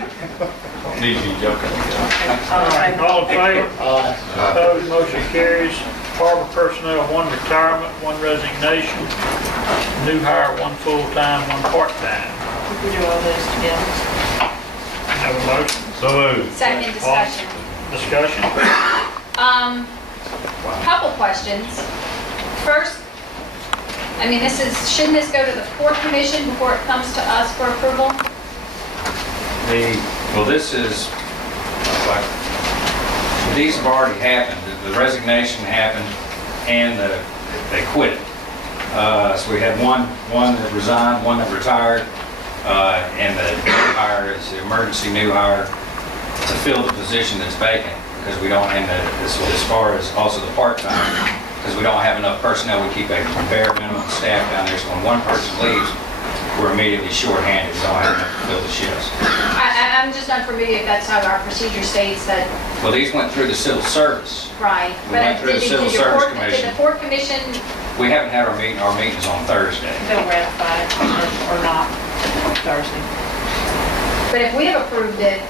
Need to be joking. All in favor? Opposed, motion carries. Harbor personnel, one retirement, one resignation. New hire, one full-time, one part-time. We do all those together. Have a motion? So moved. Second discussion. Discussion? Couple questions. First, I mean, shouldn't this go to the Port Commission before it comes to us for approval? Well, this is, like, these have already happened. The resignation happened and they quit. So we had one that resigned, one that retired, and the new hire is the emergency new hire to fill the position that's vacant because we don't, as far as also the part-time, because we don't have enough personnel, we keep a bare minimum staff down there. So when one person leaves, we're immediately short-handed. We don't have enough to fill the shifts. I'm just unfamiliar if that's how our procedure states that, Well, these went through the civil service. right. We went through the Civil Service Commission. Did the Port Commission, We haven't had our meeting's on Thursday. They'll ratify it or not Thursday. but if we have approved it,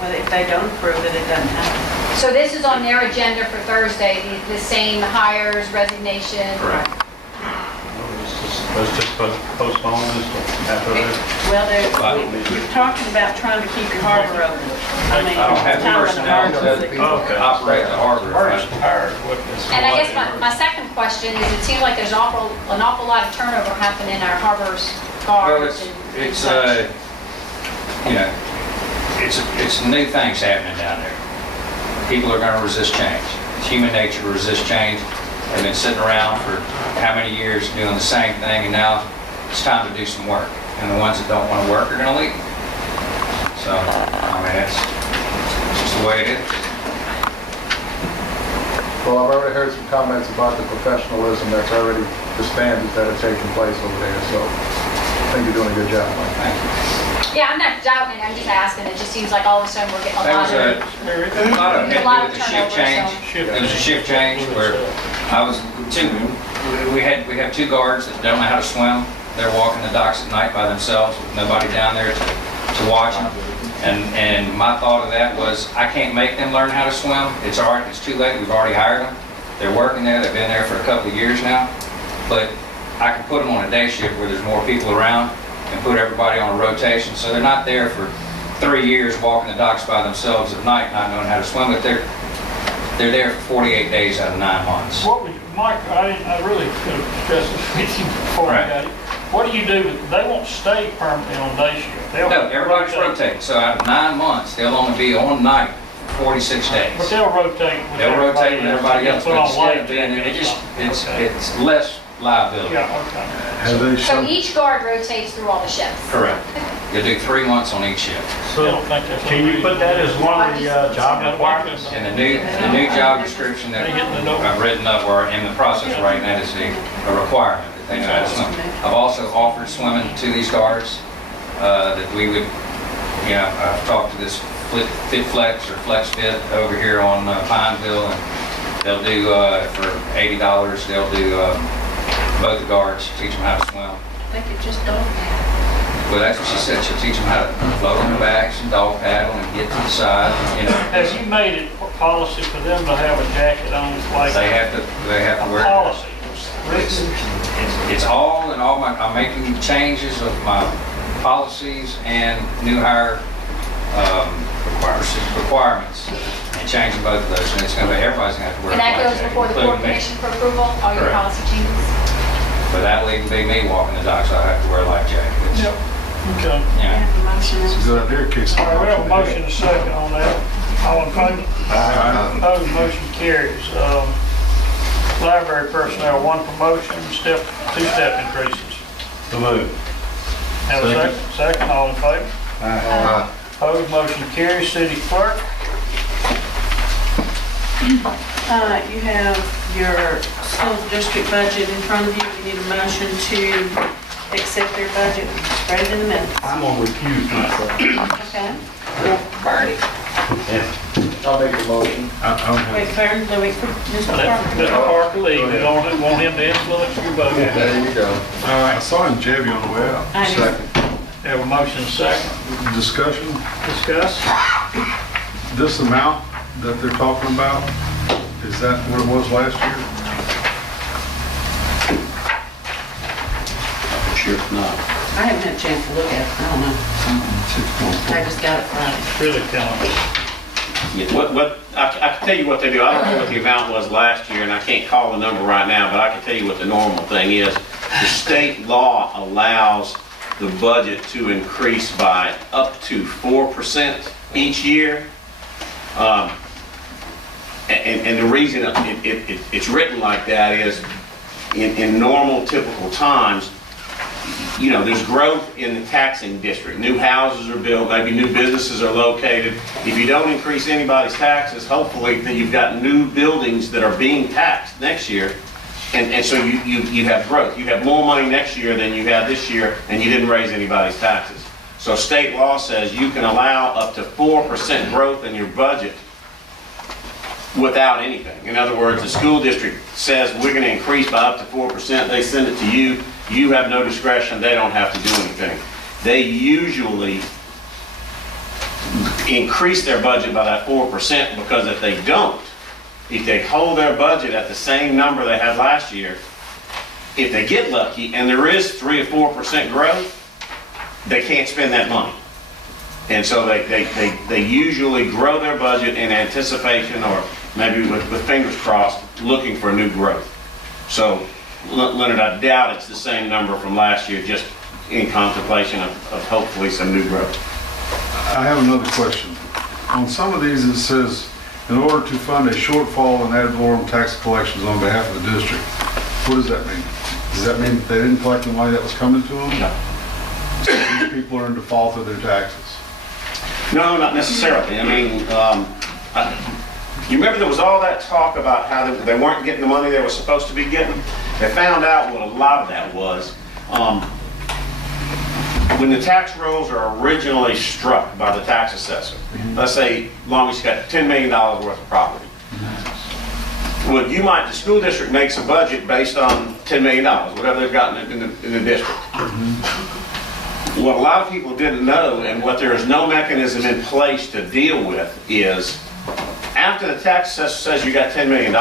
Well, if they don't approve it, it doesn't happen. so this is on their agenda for Thursday, the same hires, resignation? Correct. Let's just postpone this after that. Well, you're talking about trying to keep your harbor open. I mean, I don't have the time of personnel emergency. to Okay. operate the harbor. Emergency hire is what this is. And I guess my second question is, it seems like there's an awful lot of turnover happening in our harbors, Well, guards and it's such. you know, it's new things happening down there. People are going to resist change. It's human nature to resist change. They've been sitting around for how many years doing the same thing, and now it's time to do some work. And the ones that don't want to work are going to leave. So, I mean, it's just the way it is. Well, I've already heard some comments about the professionalism that's already, the standards that are taking place over there, so I think you're doing a good job, Mike. Thank you. Yeah, I'm not doubting it, I'm just asking. It just seems like all of a sudden we're getting a That lot was of... a lot of it had to do with the shift change. Shift It was a shift change where we have two guards that don't know how to swim. They're walking the docks at night by themselves with nobody down there to watch them. And my thought of that was, I can't make them learn how to swim. It's all right, it's too late, we've already hired them. They're working there, they've been there for a couple of years now. But I can put them on a day shift where there's more people around and put everybody on a rotation. So they're not there for 3 years walking the docks by themselves at night, not knowing how to swim, but they're there for 48 days out of 9 months. What would, Mike, I really could have stressed this with you before I Right. got it. What do you do? They won't stay permanently on day shift. They'll No, everybody's rotating. So out of 9 months, they'll only be on night for 46 But days. they'll rotate with They'll rotate with everybody else, Put but on instead light. of being, Okay. it's less liability. Yeah, okay. Have they So shown, each guard rotates through all the shifts? Correct. You'll do 3 months on each shift. I So don't think that's can you put that as one of the job requirements? And the new job description that I've written up or in the process right now is a requirement that they know how to swim. I've also offered swimming to these guards, that we would, I've talked to this Fit Flex or Flex Fit over here on Pineville, and they'll do, for $80, they'll do both the guards, teach them how to swim. They could just dog Well, that's what she said, she'll teach them how to float on their backs and dog paddle and get to the side, Have you made it a policy for them to have a jacket on like They have to a wear. policy? It's all in all I'm making changes of my policies and new hire requirements and changing both of those. And it's going to be, everybody's going to have to wear a And that life goes jacket, before the Port including me. Commission for approval, all your Correct. policy changes? But that'll even be me walking the docks, I have to wear a life jacket. It's- Yep. Okay. Yeah. it's a good idea, kick some All right, we have a motion. motion and a second on that. All in favor? Opposed, motion carries. Library personnel, one promotion, two-step increases. So moved. Have a Second. second, all in favor? Opposed, motion carries. City clerk, You have your school district budget in front of you. You need a motion to accept their budget, spread it in the minutes. I'm gonna recuse myself. Okay. Yeah. I'll make the motion. Wait, Karen, do we, Mr. let Parker? Mr. Parker leave. We don't want him to influence your vote. There you go. All right. I saw him Chevy on the way out. I do. Second. Have a motion and a second. Discussion, Discuss. this amount that they're talking about, is that what it was last year? Sure not. I haven't had a chance to look at it, I don't know. I just got it Friday. Really telling us. I can tell you what they do. I don't know what the amount was last year, and I can't call the number right now, but I can tell you what the normal thing is. The state law allows the budget to increase by up to 4% each year. And the reason it's written like that is in normal, typical times, you know, there's growth in the taxing district. New houses are built, maybe new businesses are located. If you don't increase anybody's taxes, hopefully then you've got new buildings that are being taxed next year. And so you have growth. You have more money next year than you had this year, and you didn't raise anybody's taxes. So state law says you can allow up to 4% growth in your budget without anything. In other words, the school district says we're going to increase by up to 4%. They send it to you. You have no discretion. They don't have to do anything. They usually increase their budget by that 4% because if they don't, if they hold their budget at the same number they had last year, if they get lucky and there is 3 or 4% growth, they can't spend that money. And so they usually grow their budget in anticipation, or maybe with fingers crossed, looking for new growth. So, Leonard, I doubt it's the same number from last year, just in contemplation of hopefully some new growth. I have another question. On some of these, it says, in order to fund a shortfall in ad valorem tax collections on behalf of the district. What does that mean? Does that mean that they didn't collect the money that was coming to them? No. So these people are in default of their taxes? No, not necessarily. I mean, you remember there was all that talk about how they weren't getting the money they were supposed to be getting? They found out what a lot of that was. When the tax rolls are originally struck by the tax assessor, let's say, long as you got $10 million worth of property, well, the school district makes a budget based on $10 million, whatever they've gotten in the district. What a lot of people didn't know, and what there is no mechanism in place to deal with, is after the tax assessor says you got $10 million,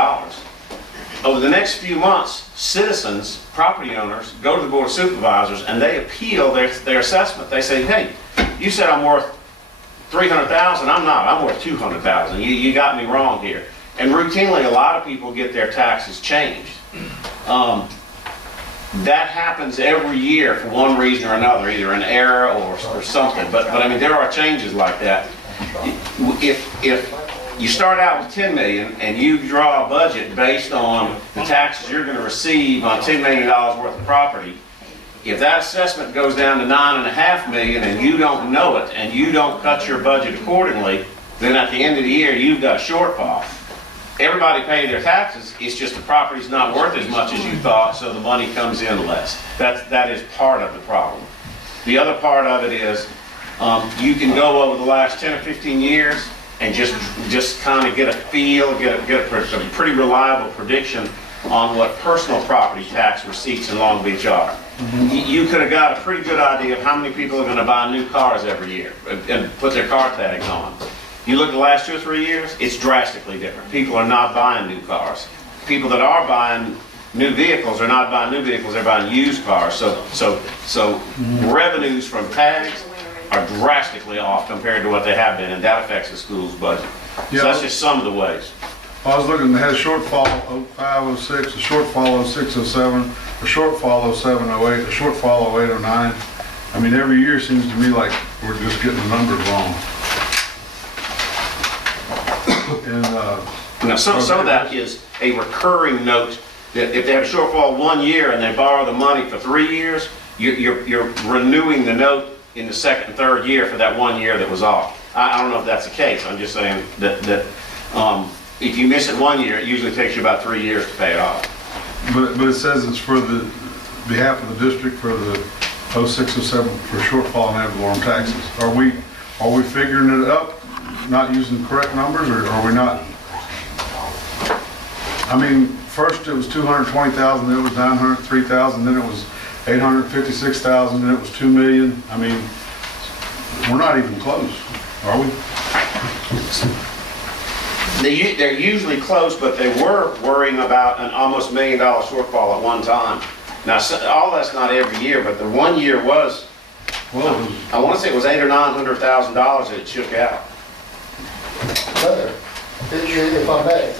over the next few months, citizens, property owners, go to the Board of Supervisors and they appeal their assessment. They say, hey, you said I'm worth $300,000, I'm not, I'm worth $200,000. You got me wrong here. And routinely, a lot of people get their taxes changed. That happens every year for one reason or another, either an error or something. But I mean, there are changes like that. If you start out with 10 million and you draw a budget based on the taxes you're going to receive on $10 million worth of property, if that assessment goes down to $9.5 million and you don't know it and you don't cut your budget accordingly, then at the end of the year you've got a shortfall. Everybody paid their taxes, it's just the property's not worth as much as you thought, so the money comes in less. That is part of the problem. The other part of it is you can go over the last 10 or 15 years and just kind of get a feel, get a pretty reliable prediction on what personal property tax receipts in Long Beach are. You could have got a pretty good idea of how many people are going to buy new cars every year and put their car tags on. You look at the last 2 or 3 years, it's drastically different. People are not buying new cars. People that are buying new vehicles are not buying new vehicles, they're buying used cars. So revenues from tags are drastically off compared to what they have been, and that affects the school's budget. Yeah. So that's just some of the ways. I was looking, they had a shortfall 05, 06, a shortfall 06, 07, a shortfall 07, 08, a shortfall 08, 09. I mean, every year seems to me like we're just getting the numbers wrong. And, Now, some of that is a recurring note that if they have a shortfall 1 year and they borrow the money for 3 years, you're renewing the note in the second and third year for that 1 year that was off. I don't know if that's the case. I'm just saying that if you miss it 1 year, it usually takes you about 3 years to pay it off. but it says it's for the behalf of the district for the 06, 07 for shortfall in ad valorem taxes. Are we figuring it up, not using correct numbers, or are we not? I mean, first it was 220,000, then it was 903,000, then it was 856,000 and it was 2 million. I mean, we're not even close, are we? They're usually close, but they were worrying about an almost $1 million shortfall at one time. Now, all that's not every year, but the one year was, Well, it was, I want to say it was $800,000 or $900,000 that it shook out. Mayor, if I may,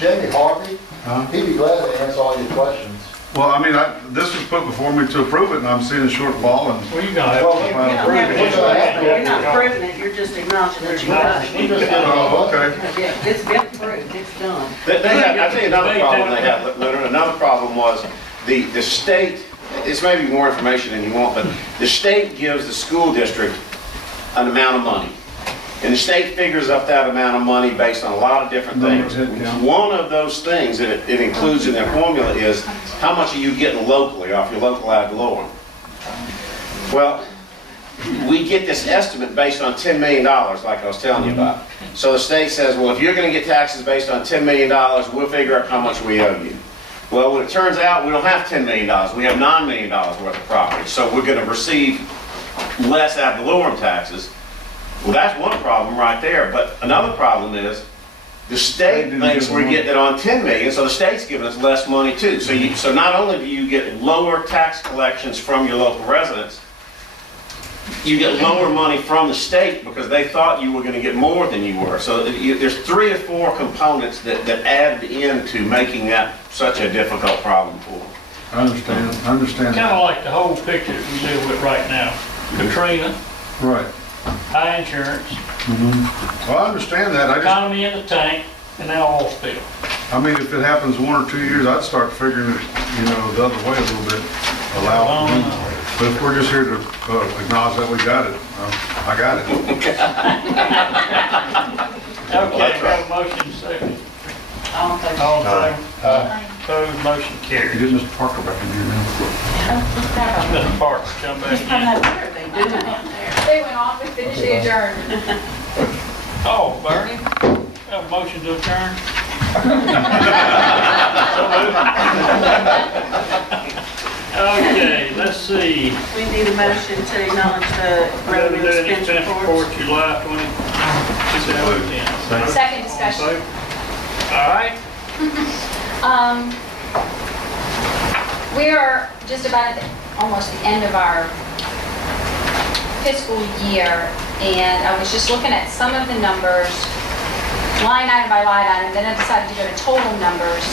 Jamie Harvey, Huh? he'd be glad to answer all your questions. well, I mean, this was put before me to approve it and I'm seeing a shortfall and Well, you got it. Well, You don't have to, you're not approving it, you're just acknowledging that you got we it. just did Oh, okay. Yeah, it's been approved, it's done. They had, I tell you another problem they had, Leonard, another problem was the state, this may be more information than you want, but the state gives the school district an amount of money. And the state figures up that amount of money based on a lot of different things. Number of head count. One of those things that it includes in their formula is how much are you getting locally off your local ad valorem? Well, we get this estimate based on $10 million, like I was telling you about. So the state says, well, if you're going to get taxes based on $10 million, we'll figure out how much we owe you. Well, when it turns out we don't have $10 million, we have $9 million worth of property. So we're going to receive less ad valorem taxes. Well, that's one problem right there. But another problem is the state thinks we're getting it on 10 million, so the state's giving us less money too. So not only do you get lower tax collections from your local residents, you get lower money from the state because they thought you were going to get more than you were. So there's 3 or 4 components that add into making that such a difficult problem for them. I understand Kind that. of like the whole picture that we live with right now. Katrina, Right. high insurance, Well, I understand that. economy in the tank, and now oil spill. I mean, if it happens 1 or 2 years, I'd start figuring it, the other way a little bit. Allow. But if we're just here to acknowledge that we got it, I got it. Okay, we have a motion second. All in favor? All in favor? Opposed, motion You carried. get Mr. Parker back in here now. Mr. Parker, come back How in. about there, they do it out there. They went off, we finished the adjourned. Oh, Bernie, have a motion to adjourn? Okay, let's see. We need a motion to acknowledge the revenue expense report, reports. July 20, 2010. Second discussion. All right, We are just about at almost the end of our fiscal year, and I was just looking at some of the numbers, line item by line item, then I decided to go to total numbers,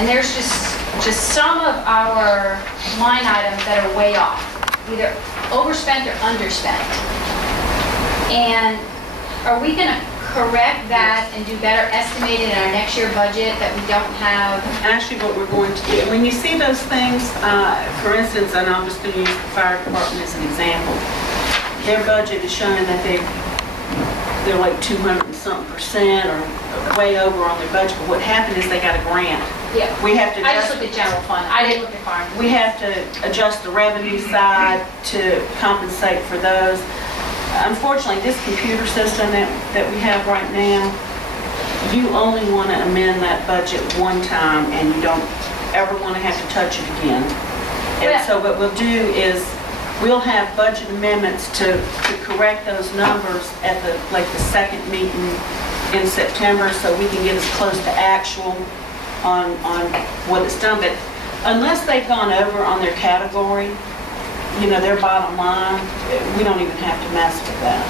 and there's just some of our line items that are way off, either overspent or underspent. And are we going to correct that and do better estimated in our next year budget that we don't have? Actually, what we're going to do, when you see those things, for instance, and I'm just going to use the fire department as an example, their budget is showing that they're like 200 and something% or way over on their budget. But what happened is they got a grant. Yeah. We have to I just adjust, looked at general fund. I didn't look at farm. we have to adjust the revenue side to compensate for those. Unfortunately, this computer system that we have right now, you only want to amend that budget one time and you don't ever want to have to touch it again. And so what we'll do is we'll have budget amendments to correct those numbers at the second meeting in September so we can get as close to actual on what it's done. But unless they've gone over on their category, their bottom line, we don't even have to mess with that.